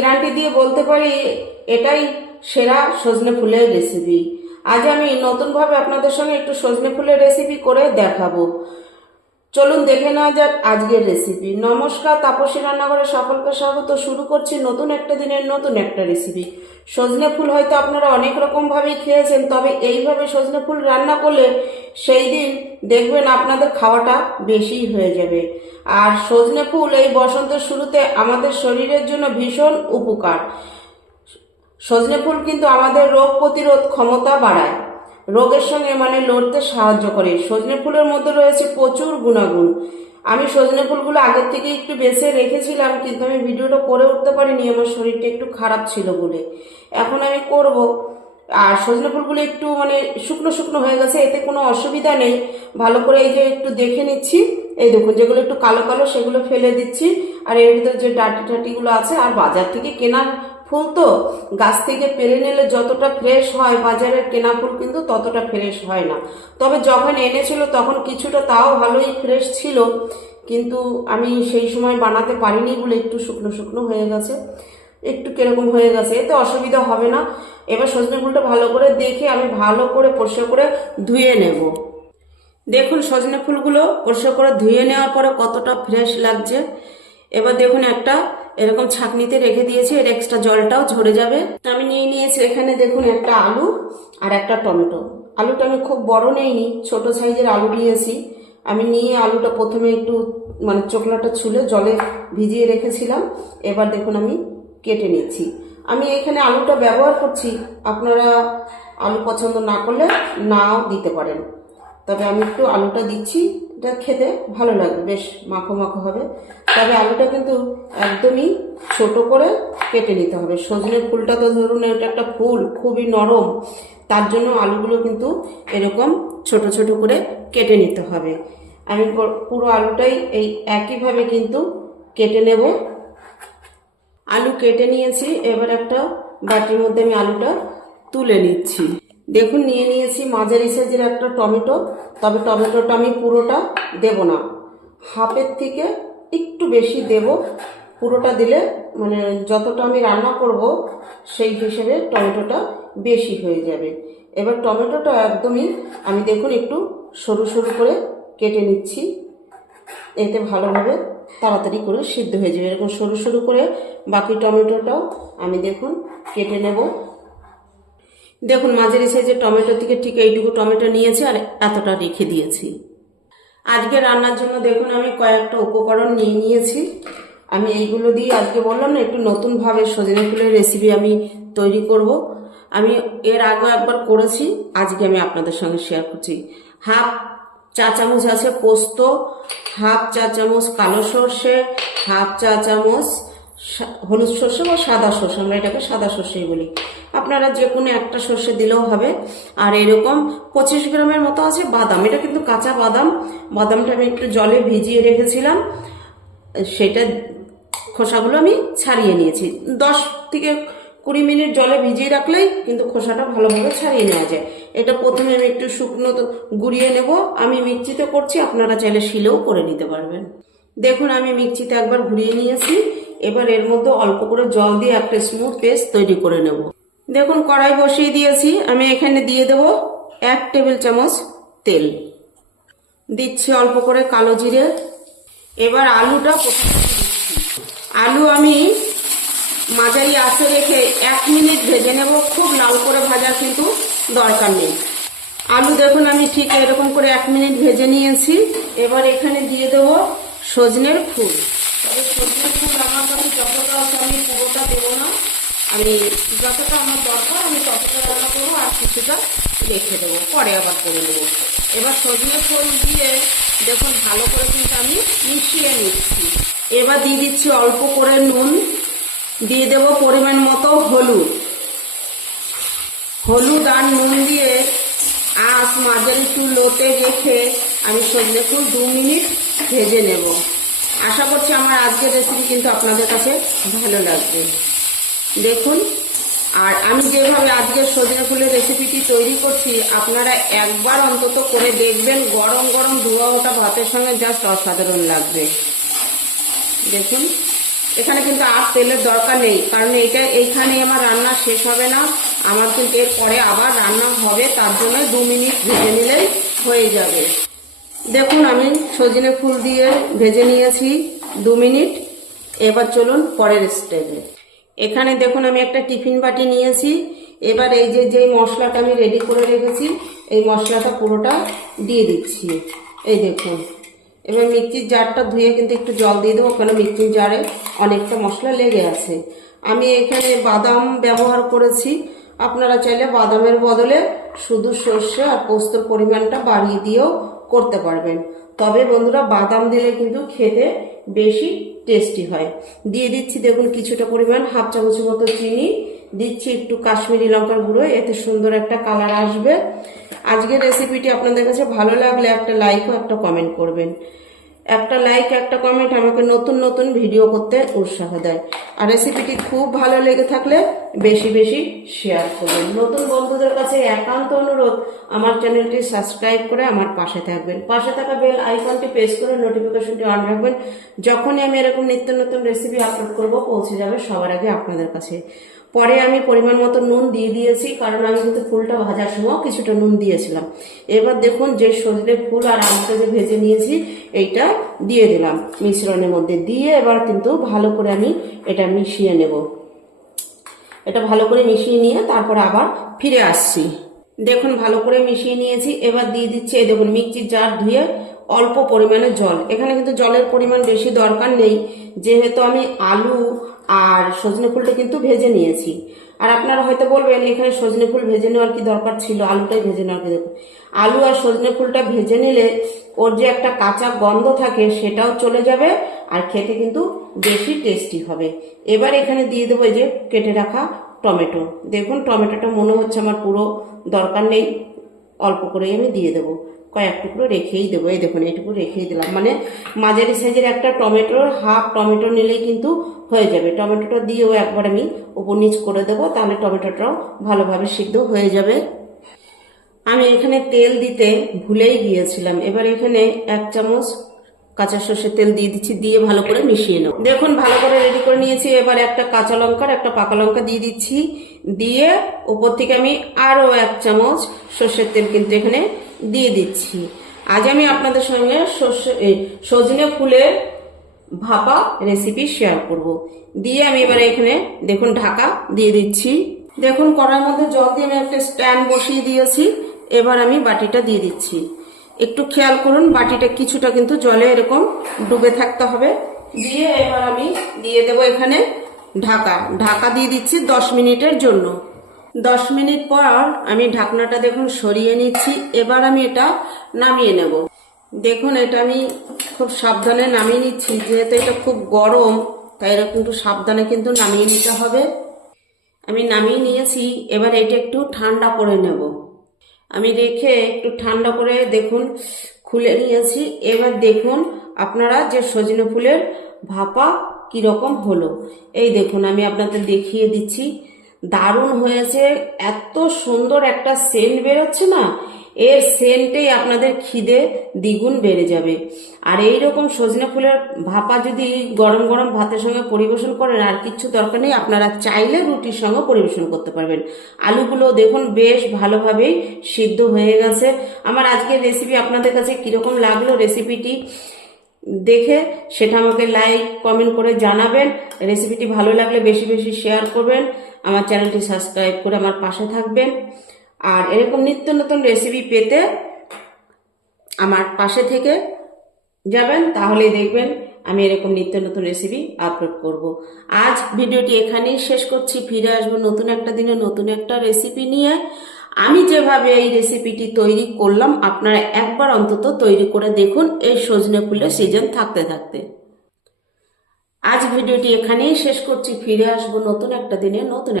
Guarantee দিয়ে বলতে পারি, এটাই সেরা সজনে ফুলের রেসিপি আজ আমি নতুনভাবে আপনাদের সঙ্গে একটু সজনে ফুলের রেসিপি করে দেখাবো। চলুন দেখে নেওয়া যাক আজকের রেসিপি নমস্কার, তাপসী রান্নাঘরে সকলকে স্বাগত। শুরু করছি নতুন একটা দিনের নতুন একটা রেসিপি সজনে ফুল হয়তো আপনারা অনেক রকম ভাবেই খেয়েছেন, তবে এইভাবে সজনে ফুল রান্না করলে সেই দিন দেখবেন আপনাদের খাওয়াটা বেশি হয়ে যাবে। আর সজনে ফুল এই বসন্তের শুরুতে আমাদের শরীরের জন্য ভীষণ উপকার। সজনে ফুল কিন্তু আমাদের রোগ প্রতিরোধ ক্ষমতা বাড়ায়। রোগের সঙ্গে মানে লড়তে সাহায্য করে। সজনে ফুলের মধ্যে রয়েছে প্রচুর গুণাগুণ। আমি সজনে ফুলগুলো আগের থেকে একটু বেছে রেখেছিলাম, কিন্তু আমি ভিডিওটা করে উঠতে পারিনি, আমার শরীরটা একটু খারাপ ছিল বলে। এখন আমি করব। আর সজনে ফুলগুলো একটু মানে শুকনো শুকনো হয়ে গেছে, এতে কোনো অসুবিধা নেই। ভালো করে এই যে একটু দেখে নিচ্ছি। এই দেখুন, যেগুলো একটু কালো কালো, সেগুলো ফেলে দিচ্ছি। আর এর ভিতরে যে ডাটি টাটিগুলো আছে, আর বাজার থেকে কেনা ফুল তো গাছ থেকে পেরে নিলে যতটা ফ্রেশ হয় বাজারের কেনা ফুল কিন্তু ততটা ফ্রেশ হয় না। তবে যখন এনেছিল তখন কিছুটা তাও ভালোই ফ্রেশ ছিল, কিন্তু আমি সেই সময় বানাতে পারিনি বলে একটু শুকনো শুকনো হয়ে গেছে, একটু কীরকম হয়ে গেছে, এতে অসুবিধা হবে না। এবার সজনে ফুলটা ভালো করে দেখে আমি ভালো করে পরিষ্কার করে ধুয়ে নেব। দেখুন সজনে ফুলগুলো পরিষ্কার করে ধুয়ে নেওয়ার পরে কতটা ফ্রেশ লাগছে। এবার দেখুন একটা এরকম ছাকনিতে রেখে দিয়েছি, এর এক্সট্রা জলটাও ঝরে যাবে। আমি নিয়ে নিয়েছি এখানে দেখুন একটা আলু আর একটা টমেটো। আলুটা আমি খুব বড় নেইনি, ছোট সাইজের আলু নিয়েছি। আমি নিয়ে আলুটা প্রথমে একটু মানে চোখলাটা ছুলে জলে ভিজিয়ে রেখেছিলাম। এবার দেখুন আমি কেটে নিচ্ছি। আমি এখানে আলুটা ব্যবহার করছি, আপনারা আলু পছন্দ না করলে নাও দিতে পারেন। তবে আমি একটু আলুটা দিচ্ছি। এটা খেতে ভালো লাগবে, বেশ মাখো মাখো হবে। তবে আলুটা কিন্তু একদমই ছোট করে কেটে নিতে হবে। সজনে ফুলটা তো ধরুন, এটা একটা ফুল, খুবই নরম। তার জন্য আলুগুলো কিন্তু এরকম ছোট ছোট করে কেটে নিতে হবে। আমি পুরো আলুটাই এই একইভাবে কিন্তু কেটে নেব। আলু কেটে নিয়েছি, এবার একটা বাটির মধ্যে আমি আলুটা তুলে নিচ্ছি। দেখুন, নিয়ে নিয়েছি মাঝারি সাইজের একটা টমেটো, তবে টমেটোটা আমি পুরোটা দেব না। হাফের থেকে একটু বেশি দেব। পুরোটা দিলে মানে যতটা আমি রান্না করব, সেই হিসেবে টমেটোটা বেশি হয়ে যাবে। এবার টমেটোটা একদমই আমি দেখুন, একটু সরু সরু করে কেটে নিচ্ছি। এতে ভালোভাবে তাড়াতাড়ি করে সিদ্ধ হয়ে যাবে। এরকম সরু সরু করে বাকি টমেটোটাও আমি দেখুন, কেটে নেব। দেখুন, মাঝারি সাইজের টমেটো থেকে ঠিক এইটুকু টমেটো নিয়েছি আর এতটা রেখে দিয়েছি। আজকে রান্নার জন্য দেখুন, আমি কয়েকটা উপকরণ নিয়ে নিয়েছি। আমি এইগুলো দিয়ে আজকে বললাম না, একটু নতুনভাবে সজনে ফুলের রেসিপি আমি তৈরি করব। আমি এর আগে একবার করেছি, আজকে আমি আপনাদের সঙ্গে শেয়ার করছি। হাফ চা চামচ আছে পোস্ত, হাফ চা চামচ কালো সর্ষে, হাফ চা চামচ হলুদ সর্ষে বা সাদা সর্ষে, আমরা এটাকে সাদা সর্ষেই বলি। আপনারা যে কোনো একটা সর্ষে দিলেও হবে। আর এরকম পঁচিশ গ্রামের মতো আছে বাদাম। এটা কিন্তু কাঁচা বাদাম। বাদামটা আমি একটু জলে ভিজিয়ে রেখেছিলাম। সেটা খোসাগুলো আমি ছাড়িয়ে নিয়েছি। দশ থেকে কুড়ি মিনিট জলে ভিজিয়ে রাখলেই কিন্তু খোসাটা ভালোভাবে ছাড়িয়ে নেওয়া যায়। এটা প্রথমে আমি একটু শুকনো গুঁড়িয়ে নেব। আমি মিক্সিতে করছি, আপনারা চাইলে শিলেও করে নিতে পারবেন। দেখুন, আমি মিক্সিতে একবার ঘুরিয়ে নিয়েছি। এবার এর মধ্যে অল্প করে জল দিয়ে একটা স্মুথ পেস্ট তৈরি করে নেব। দেখুন, কড়াই বসিয়ে দিয়েছি। আমি এখানে দিয়ে দেব এক টেবিল চামচ তেল। দিচ্ছি অল্প করে কালো জিরে। এবার আলুটা। আলু আমি মাঝারি আঁচে রেখে এক মিনিট ভেজে নেব। খুব লাল করে ভাজার কিন্তু দরকার নেই। আলু দেখুন, আমি ঠিক এরকম করে এক মিনিট ভেজে নিয়েছি। এবার এখানে দিয়ে দেবো সজনের ফুল। তবে সজনের ফুল আমার কাছে যতটা আমি পুরোটা দেবো না। আমি যতটা আমার দরকার, আমি ততটা রান্না করব আর কিছুটা রেখে দেবো। পরে আবার করে নেব। এবার সজনে ফুল দিয়ে দেখুন, ভালো করে কিন্তু আমি মিশিয়ে নিচ্ছি। এবার দিয়ে দিচ্ছি অল্প করে নুন। দিয়ে দেব পরিমাণ মতো হলুদ। হলুদ আর নুন দিয়ে আঁচ মাঝারি একটু লোতে রেখে আমি সজনে ফুল দু মিনিট ভেজে নেব। আশা করছি আমার আজকের রেসিপি কিন্তু আপনাদের কাছে ভালো লাগবে। দেখুন, আর আমি যেভাবে আজকে সজনে ফুলের রেসিপিটি তৈরি করছি, আপনারা একবার অন্তত করে দেখবেন, গরম গরম ধোয়া ওটা ভাতের সঙ্গে জাস্ট অসাধারণ লাগবে। দেখুন, এখানে কিন্তু আর তেলের দরকার নেই, কারণ এটা এইখানে আমার রান্না শেষ হবে না, আমার কিন্তু এরপরে আবার রান্না হবে, তার জন্য দু মিনিট ভেজে নিলেই হয়ে যাবে। দেখুন, আমি সজনে ফুল দিয়ে ভেজে নিয়েছি দু মিনিট, এবার চলুন পরের স্টেপে এখানে দেখুন আমি একটা টিফিন বাটি নিয়েছি। এবার এই যে, যেই মশলাটা আমি রেডি করে রেখেছি, এই মশলাটা পুরোটা দিয়ে দিচ্ছি। এই দেখুন। এবার মিক্সির জারটা ধুয়ে কিন্তু একটু জল দিয়ে দেবো কারণ মিক্সির জারে অনেকটা মশলা লেগে আছে। আমি এখানে বাদাম ব্যবহার করেছি। আপনারা চাইলে বাদামের বদলে শুধু সর্ষে আর পোস্তর পরিমাণটা বাড়িয়ে দিয়েও করতে পারবেন। তবে বন্ধুরা, বাদাম দিলে কিন্তু খেতে বেশি টেস্টি হয়। দিয়ে দিচ্ছি দেখুন কিছুটা পরিমাণ হাফ চামচের মতো চিনি। দিচ্ছি একটু কাশ্মীরি লঙ্কার গুঁড়ো, এতে সুন্দর একটা কালার আসবে। আজকের রেসিপিটি আপনাদের কাছে ভালো লাগলে একটা লাইক ও, একটা কমেন্ট করবেন। একটা লাইক একটা কমেন্ট আমাকে নতুন নতুন ভিডিও করতে উৎসাহ দেয়। আর রেসিপিটি খুব ভালো লেগে থাকলে বেশি বেশি শেয়ার করবেন। নতুন বন্ধুদের কাছে একান্ত অনুরোধ, আমার চ্যানেলটি সাবস্ক্রাইব করে আমার পাশে থাকবেন। পাশে থাকা বেল আইকনটি প্রেস করে নোটিফিকেশনটি অন রাখবেন। যখনই আমি এরকম নিত্য নতুন রেসিপি আপলোড করব, পৌঁছে যাবে সবার আগে আপনাদের কাছে। পরে আমি পরিমাণ মতো নুন দিয়ে দিয়েছি, কারণ আমি কিন্তু ফুলটা ভাজার সময় কিছুটা নুন দিয়েছিলাম। এবার দেখুন যে সজনে ফুল আর আলুটা যে ভেজে নিয়েছি, এইটা দিয়ে দিলাম মিশ্রণের মধ্যে দিয়ে এবার কিন্তু ভালো করে আমি এটা মিশিয়ে নেব। এটা ভালো করে মিশিয়ে নিয়ে তারপরে আবার ফিরে আসছি। দেখুন ভালো করে মিশিয়ে নিয়েছি, এবার দিয়ে দিচ্ছি এই দেখুন মিক্সির জার ধুয়ে অল্প পরিমাণে জল। এখানে কিন্তু জলের পরিমাণ বেশি দরকার নেই, যেহেতু আমি আলু আর সজনে ফুলটা কিন্তু ভেজে নিয়েছি। আর আপনারা হয়তো বলবেন, এখানে সজনে ফুল ভেজে নেওয়ার কি দরকার ছিল? আলুটাই ভেজে নেওয়ার কি দরকার? আলু আর সজনে ফুলটা ভেজে নিলে ওর যে একটা কাঁচা গন্ধ থাকে সেটাও চলে যাবে আর খেতে কিন্তু বেশি টেস্টি হবে। এবার এখানে দিয়ে দেবো যে কেটে রাখা টমেটো। দেখুন, টমেটোটা মনে হচ্ছে আমার পুরো দরকার নেই। অল্প করেই আমি দিয়ে দেবো। কয়েক টুকরো রেখেই দেবো। এই দেখুন, এইটুকু রেখেই দিলাম। মানে মাঝারি সাইজের একটা টমেটোর হাফ টমেটো নিলেই কিন্তু হয়ে যাবে। টমেটোটা দিয়েও একবার আমি উপর নিচ করে দেবো, তাহলে টমেটোটাও ভালোভাবে সিদ্ধ হয়ে যাবে। আমি এখানে তেল দিতে ভুলেই গিয়েছিলাম। এবার এখানে এক চামচ কাঁচা সর্ষের তেল দিয়ে দিচ্ছি, দিয়ে ভালো করে মিশিয়ে নেব। দেখুন, ভালো করে রেডি করে নিয়েছি। এবার একটা কাঁচা লঙ্কার, একটা পাকা লঙ্কা দিয়ে দিচ্ছি। দিয়ে ওপর থেকে আমি আরও এক চামচ সর্ষের তেল কিন্তু এখানে দিয়ে দিচ্ছি। আজ আমি আপনাদের সঙ্গে সজনে ফুলের ভাপা রেসিপি শেয়ার করব। দিয়ে আমি এবারে এখানে দেখুন ঢাকা দিয়ে দিচ্ছি। দেখুন কড়াইয়ের মধ্যে জল দিয়ে আমি একটা স্ট্যান্ড বসিয়ে দিয়েছি। এবার আমি বাটিটা দিয়ে দিচ্ছি। একটু খেয়াল করুন, বাটিটা কিছুটা কিন্তু জলে এরকম ডুবে থাকতে হবে। দিয়ে এবার আমি দিয়ে দেব এখানে ঢাকা। ঢাকা দিয়ে দিচ্ছি দশ মিনিটের জন্য। দশ মিনিট পর আমি ঢাকনাটা দেখুন সরিয়ে নিচ্ছি। এবার আমি এটা নামিয়ে নেব। দেখুন, এটা আমি খুব সাবধানে নামিয়ে নিচ্ছি। যেহেতু এটা খুব গরম, তাই এটা কিন্তু সাবধানে কিন্তু নামিয়ে নিতে হবে। আমি নামিয়ে নিয়েছি। এবার এটা একটু ঠান্ডা করে নেব। আমি রেখে একটু ঠান্ডা করে দেখুন খুলে নিয়েছি। এবার দেখুন আপনারা যে সজনে ফুলের ভাপা কীরকম হলো। এই দেখুন, আমি আপনাদের দেখিয়ে দিচ্ছি। দারুণ হয়েছে। এত সুন্দর একটা সেন্ট বেরোচ্ছে না? এর সেন্টেই আপনাদের খিদে দ্বিগুণ বেড়ে যাবে। আর এই রকম সজনে ফুলের ভাপা যদি গরম গরম ভাতের সঙ্গে পরিবেশন করেন, আর কিচ্ছু দরকার নেই, আপনারা চাইলে রুটির সঙ্গে পরিবেশন করতে পারবেন। আলুগুলো দেখুন, বেশ ভালোভাবেই সিদ্ধ হয়ে গেছে। আমার আজকের রেসিপি আপনাদের কাছে কীরকম লাগল রেসিপিটি দেখে সেটা আমাকে লাইক কমেন্ট করে জানাবেন। রেসিপিটি ভালো লাগলে বেশি বেশি শেয়ার করবেন। আমার চ্যানেলটি সাবস্ক্রাইব করে আমার পাশে থাকবেন। আর এরকম নিত্য নতুন রেসিপি পেতে আমার পাশে থেকে যাবেন, তাহলেই দেখবেন আমি এরকম নিত্য নতুন রেসিপি আপলোড করব। আজ ভিডিওটি এখানেই শেষ করছি। ফিরে আসব নতুন একটা দিনে নতুন একটা রেসিপি নিয়ে। আমি যেভাবে এই রেসিপিটি তৈরি করলাম, আপনারা একবার অন্তত তৈরি করে দেখুন এই সজনে ফুলের সিজন থাকতে থাকতে। আজ ভিডিওটি এখানেই শেষ করছি, ফিরে আসব নতুন একটা দিনে নতুন